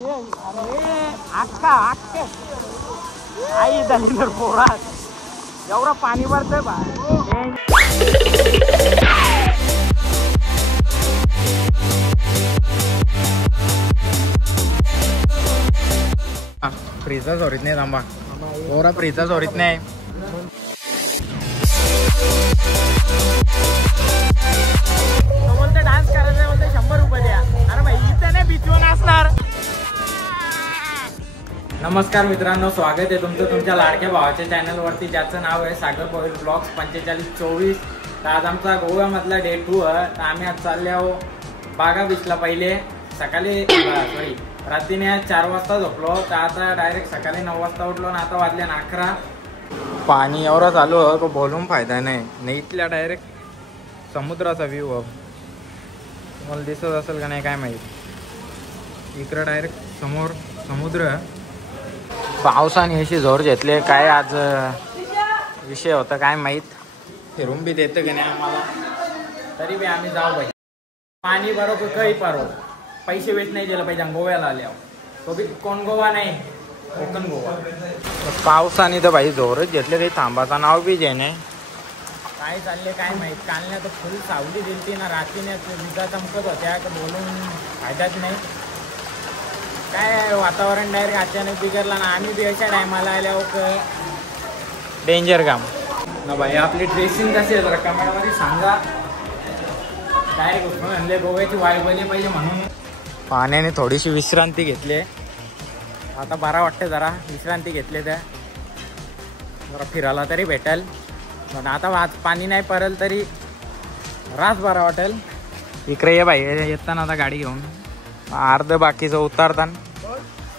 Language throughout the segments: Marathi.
आई दलिंदर पोरात एवढं पाणी भरतंय बा. फ्रीचा सॉरीत नाही थांबा, पोरा फ्रीचा सॉरीत नाही. बोलते डान्स करायचा बोलते 100 रुपये द्या. अरे भाई इथं नाही बीचवर असणार. नमस्कार मित्रांनो, स्वागत आहे तुमचं तुमच्या लाडक्या भावाच्या चॅनलवरती, ज्याचं नाव आहे सागर पॉइल ब्लॉग्स 4524. तर आज आमचा गोव्यामधला डे 2 आहे. तर आम्ही आज चालले आहो बागा बीचला. पहिले सकाळी रात्रीने 4 वाजता झोपलो, तर आता डायरेक्ट सकाळी 9 वाजता उठलो आणि आता वाजले 11. पाणी एवढा चालू आहे तो बोलून फायदा नाही. इथल्या डायरेक्ट समुद्राचा व्ह्यू आहे. तुम्हाला दिसत असेल का नाही काय माहीत. इकडं डायरेक्ट समोर समुद्र. पावसाने अशी जोर घेतले काय आज विषय होता काय माहीत. फिरून बी देतं की नाही आम्हाला, तरी बी आम्ही जाऊ भाई. पाणी बरोबर काही पारो पैसे वेट नाही दिलं पाहिजे गोव्याला आल्यावर. तो बी कोण गोवा नाही, कोकण गोवा. पावसाने तर भाई जोरच घेतले, काही थांबाचा नाव बी जे नाही. काय चालले काय माहीत. कालने तर फुल सावली दिलती ना, रात्रीने विजा चमकत होत्या, तर बोलून फायदाच नाही. काय वातावरण डायरेक्ट अचानक बिघडला ना. आम्ही बी अशा टायमाला आल्यावर डेंजर काम ना भाई. आपली ड्रेसिंग कशी आहे जरा कमेंटमध्ये सांगा. डायरेक्ट म्हणले गोव्याची वाय बली पाहिजे म्हणून पाण्याने थोडीशी विश्रांती घेतली. आता बरा वाटतं जरा विश्रांती घेतली तर जरा फिरायला तरी भेटेल. पण आता आज पाणी नाही पडेल तरी रास बरा वाटेल. इकडे ये भाई, येताना आता गाडी घेऊन अर्ध बाकीचं उतारताना.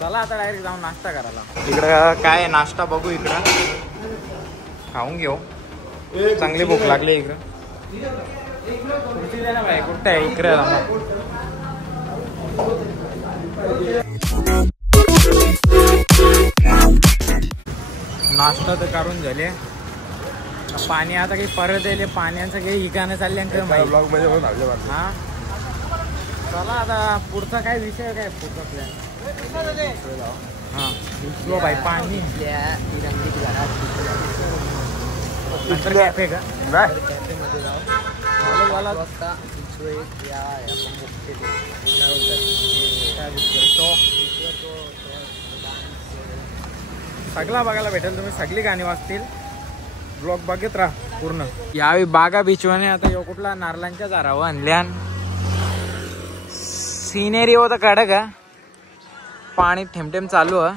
चला आता डायरेक्ट जाऊन नाश्ता करायला. इकडं काय नाश्ता बघू, इकडं खाऊन घेऊ. चांगली भूक लागली. इकडं खुर्ची दे ना भाई, कुठं आहे इकडे. नाश्ता तर करून झाले. पाणी आता काही परत येईल. पाण्याचं काही ठिकाणं चालले ब्लॉग मध्ये. हा चला आता पुढचा काय विषय काय पुढचा प्लॅन. हा दिसलो भाई पाणी. कॅफे का सगळा बघायला भेटेल. तुम्ही सगळी गाणी वाजतील. ब्लॉग बघत राहा पूर्ण. यावेळी बागा बीचवाने आता यो कुठला नारळांच्या झाडावर आणल्यान. सिनेरी होता कडक. पाणी थेंब चालू आहे.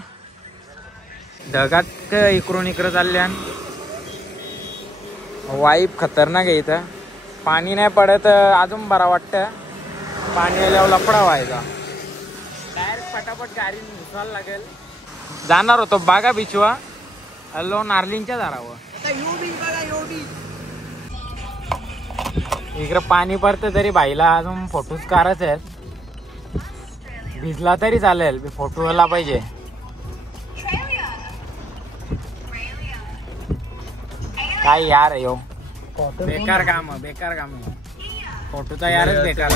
ढगात इकडून इकडं चालल्यान. वाईब खतरनाक आहे इथं. पाणी नाही पडत अजून बरा वाटतं. पाणी आल्यावर लफडा व्हायचा. डायरेक्ट पटापट गाडी घुसायला लागेल. जाणार होतो बागा बीचवा, हॅलो नारळींच्या झाडावर. इकडं पाणी पडतं तरी भाईला अजून फोटोच काढायचे आहेत. भिजला तरी चालेल, फोटो आला पाहिजे. काय यार यो बेकार काम बेकार काम. फोटोचा यारच बेकार.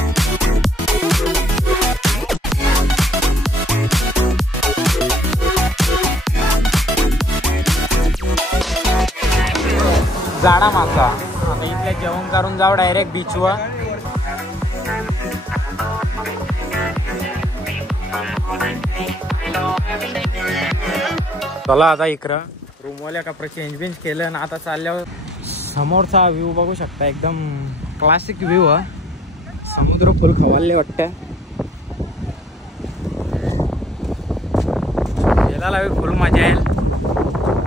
जाडा मागचा. आता इथल्या जेवण करून जाऊ डायरेक्ट बीचवर. चला आता इकडं रूमवाल्या कपडे चेंज केलं आणि आता चालल्यावर समोरचा व्ह्यू बघू शकता. एकदम क्लासिक व्ह्यू आहे. समुद्र फुल खवालले वाटतं. गेला फुल मजा येईल.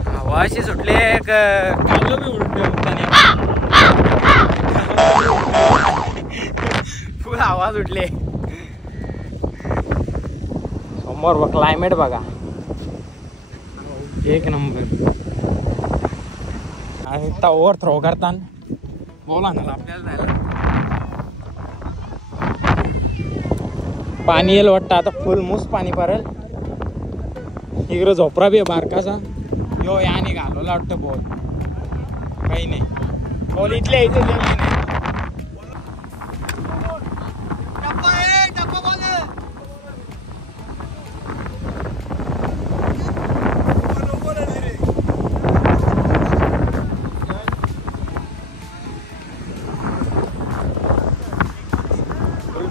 हवा अशी सुटली कालो बी उडते. फुल हवा सुटली. समोर क्लायमेट बघा एक नंबर. आणि ओव्हर थ्रो करताना बोला ना आपल्याला जायला. पाणी येईल वाटतं आता. फुल मूस पाणी पडेल. इकडं झोपरा बी आहे बारकासा. यो याने घालवला वाटतं बॉल. काही नाही बॉल इथल्या इथे नाही.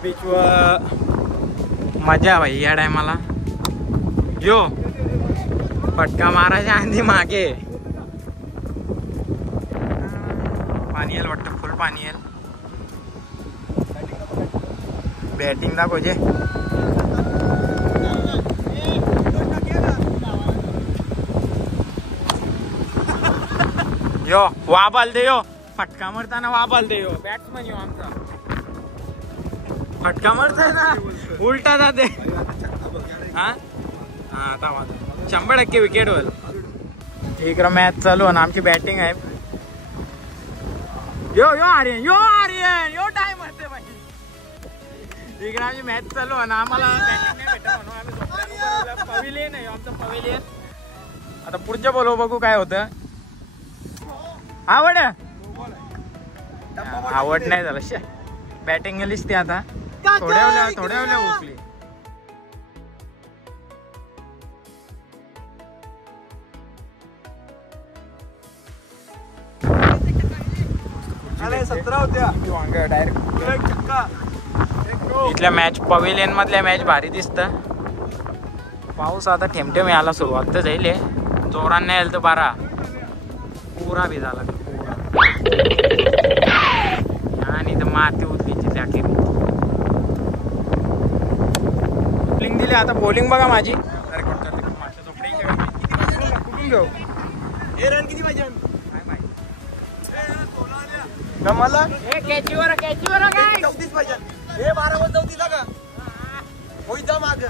बीचवर मजा भाई या टायमाला. यो फटका मारायच्या आधी मागे पाणी येईल वाटतं. फुल पाणी येईल. बॅटिंग दाखवजे. यो वाबाल दे. यो फटका मारताना वाबाल दे. यो बॅट्समन यो आमचा. फटका मारताय ना उलटा जाते. हा हा 100% विकेट होईल. इकडं मॅच चालू आणि आमची बॅटिंग आहे. यो यो आर्यन यो आर्यन यो टाइम असते भाई. इकडे आमची मॅच चालू आणि आम्हाला बॅटिंग नाही भेटत म्हणून आम्ही झोपल्यानं पवेलियन आहे आमचं पवेलियन. आता पुढच्या बोलू बघू काय होतं. आवड आवड नाही झालं. शे बॅटिंग गेलीच ती आता. थोड्या वेळा उठली. इथल्या मॅच पवेलियन मधल्या मॅच भारी दिसत. पाऊस आता ठेमठेम यायला सुरुवात तर जाईल. जोरान नाही यायला तर बारा पुरा भी झाला. आणि तर माती उतलीची त्याकी बॉलिंग दिली. आता बॉलिंग बघा माझी. कुठून घेऊ रन किती पाहिजे मला. कॅचीवर काय 34 पाहिजे. हे 12 वर 34 का होई जा माग.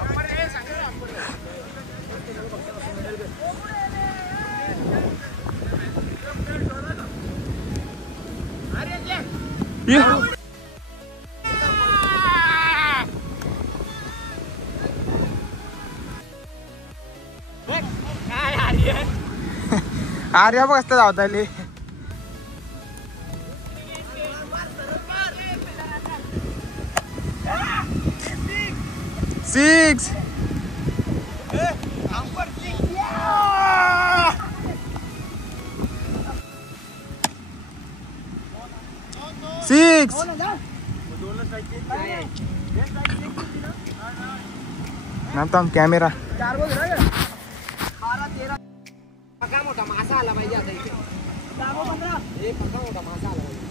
आर्या बघ असतं धावताले. Six six. नंतर कॅमेरा मोठा मासा आला पाहिजे. आता इथे मोठा मासा आला पाहिजे.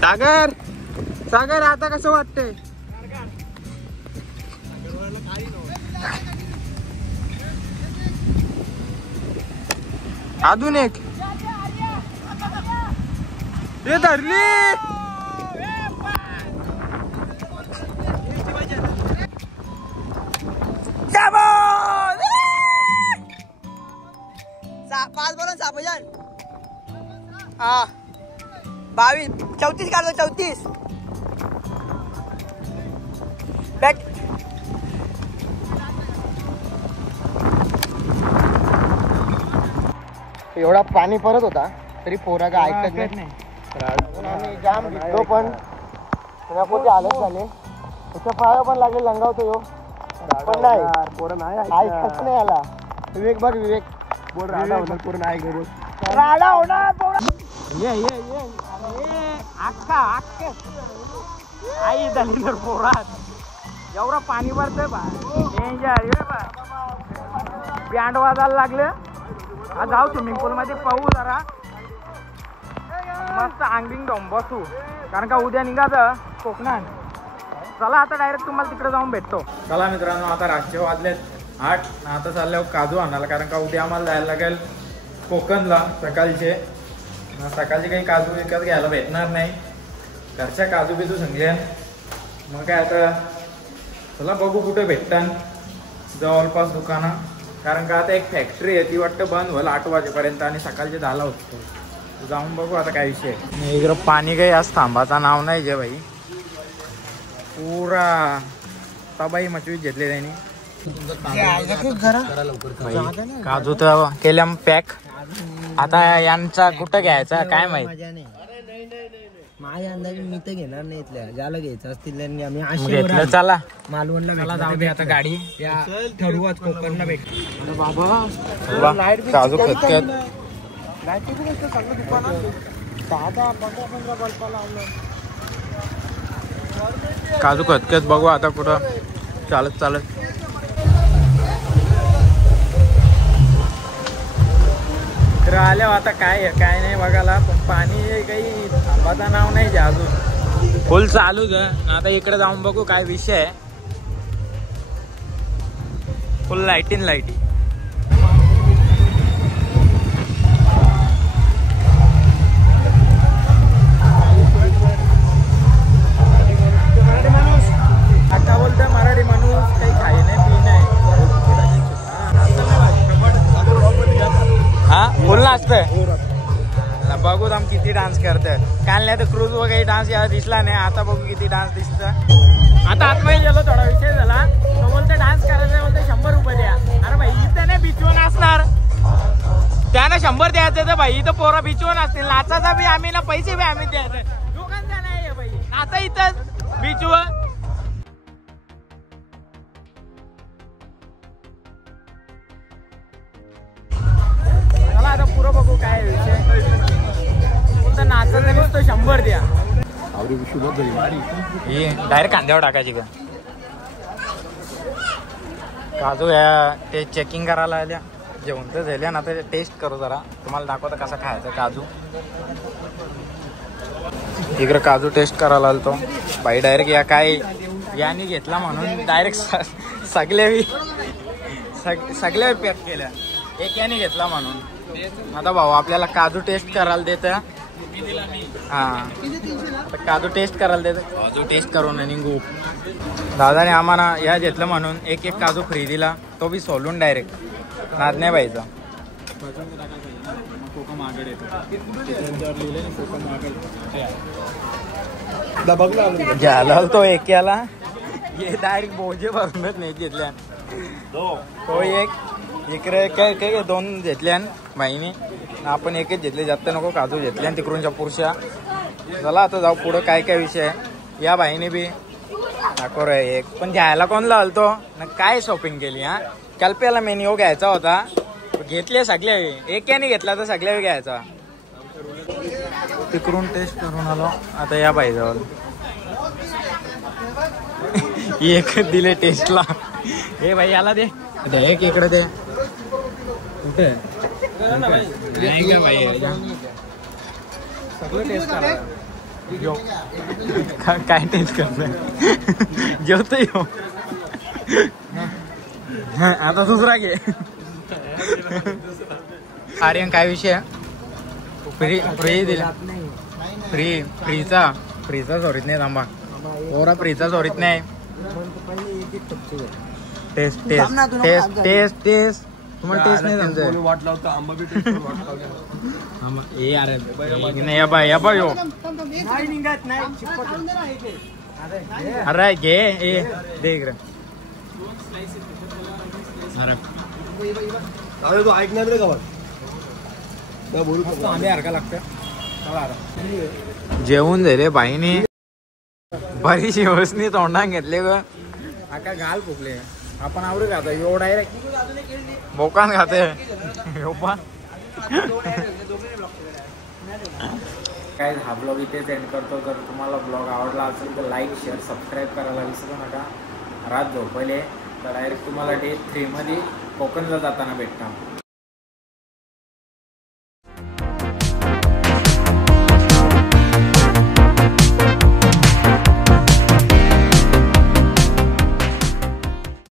सागर सागर आता कसं वाटतंय. अजून एक हे धरली. पाच बोला 6 भजन. हा 22 34 काढतो 34 बॅट. एवढा पाणी परत होता तरी पोरा का ऐकत नाही. आम्ही जाम भिजलो पण पुण्यापोटी हालत झाले. त्याच्या पाया पण लागले लंगावतो यो पण नाही पोरं नाही ऐकत नाही. आला विवेक बघ विवेक बोल राडा होणार पूर्ण ऐक राडा होणार. ये ये ये अख्खा आई झाली तर पोरात एवढा पाणी भरतंय बा. बँड वाजायला लागलं. आज जाऊ स्विमिंग पूल मध्ये पाहू जरा मस्त अंगिंग जाऊन बसू कारण का उद्या निघायचं कोकणात. चला आता डायरेक्ट तुम्हाला तिकडे जाऊन भेटतो. चला मित्रांनो आता राष्ट्रीय वाजलेत 8. आता चालल्यावर काजू आणायला कारण का उद्या आम्हाला जायला लागेल कोकणला. सकाळचे काही काजू विकत घ्यायला भेटणार नाही. घरच्या काजू बिजू समजेन. मग काय आता चला बघू कुठे भेटतात जवळपास दुकानं. कारण का आता एक फॅक्टरी आहे ती वाटतं बंद होईल 8 वाजेपर्यंत आणि सकाळचे 10ला होतो. जाऊन बघू आता काय विषय. इकडं पाणी काही आज थांबाचा नाव नाही जे भाई. पुरा तबाई मचवीत घेतले त्यांनी. काजू तर केल्या पॅक आता यांचा कुठं घ्यायचा काय माहित. माझ्या अंदाजे मी तर घेणार नाही इथल्या, ज्याला घ्यायचं असतील त्यांनी आम्ही घेतलं. चला मालवणला जाऊ दे आता गाडी ठरवूच कोकणला भेट. बाबा काजू खतखत सगळं दुकानात 10-15 बल्ब लावलं. काजू खतखत बघू आता कुठं चालत चालत. तर आल्या आता काय नाही बघायला, पण पाणी काही थांबाचा नाव नाही घ्या अजून, फुल चालूच आहे. आता इकडे जाऊन बघू काय विषय आहे. फुल लाईटी. आता बोलतोय मराठी माणूस काही खाई नाही पी नाही. हा फुल नाचतंय. बघू आम किती डान्स करतोय. काल नाही तर क्रूज वगैरे डान्स या दिसला नाही, आता बघू किती डान्स दिसत. आता आतमध्ये गेलो, थोडा विषय झाला. तो बोलतो डान्स करायचा, बोलतो 100 रुपये द्या. अरे भाई इथं नाही बीचवर नाचणार, त्यानं 100 द्यायचं तर भाई इथं पोरा बीचवर असतील. नाचाचा बी आम्ही ना पैसे बी आम्ही द्यायचे. लोकांचा नाही भाई नाचा इथंच बीचवर. आता पुरं बघू काय विषय. नाचायचं नुसतं 100 द्या. ही डायरेक्ट कांद्यावर टाकायची का काजू. या ते चेकिंग करायला आल्या, जेवण तर झाल्या ना. आता टेस्ट करू जरा, तुम्हाला दाखवता कसा खायचा काजू. इकडे काजू टेस्ट करायला आलतो बाई. डायरेक्ट या काय याने घेतला म्हणून डायरेक्ट सगळे पॅक केल्या. एक याने घेतला म्हणून. आता भाऊ आपल्याला काजू टेस्ट करायला देत. हा काजू टेस्ट करायला देत. काजू टेस्ट करून निघू. दादाने आम्हाला या घेतलं म्हणून एक काजू फ्री दिला, तो बी सोलून डायरेक्ट. नाद नाही पाहिजे. घ्यायला तो एक याला हे डायरेक्ट बोजे भरूनच नाही घेतल्या. तो एक इकडे काय 2 घेतल्या बाईने, आपण एकच घेतले. जास्त नको काजू घेतले आणि तिकडूनच्या पुरुषा. चला आता जाऊ पुढं काय काय विषय आहे. या बाईने बी दाखव रे एक. पण घ्यायला कोण लावतो ना, काय शॉपिंग केली. हा कल्प्याला मेन्यू घ्यायचा होता, घेतले सगळे. एक याने घेतला तर सगळे घ्यायचा. तिकडून टेस्ट करून आलो. आता या बाई जवळ एक दिले टेस्टला. हे भाई याला दे एक इकडे दे. कुठे नाही का भाई सगळं टेस्ट करा. काय टेस्ट करतोय जेवतो येऊ. आता दुसरा घे. आर्यन काय विषय फ्री दिला. फ्रीचा सॉरीत नाही. थांबा ओरा फ्रीचा सॉरीत नाही. टेस्ट तुम्हाला टेस्ट नाही समजायचं. वाट लावतो आंबा बी टेस्ट वाट लावतो. ए अरे नाही या बाय यो. अरे घे ए दे इकडे. अरे तू ऐकणार रे गावात हरका लागतं. जेवून झाले बाईने बरीचशी व्यवस्थित तोंडात घेतले ग. आका गाल फुकले. आपण आवडे खातो यो डायरेक्ट बोकान खाते. काय हा ब्लॉग इथेच एंड करतो. जर तुम्हाला ब्लॉग आवडला असेल तर लाईक शेअर सबस्क्राईब करायला विसरू नका. रात झोपले तर डायरेक्ट तुम्हाला डे 3 मध्ये कोकणला जाताना भेटता.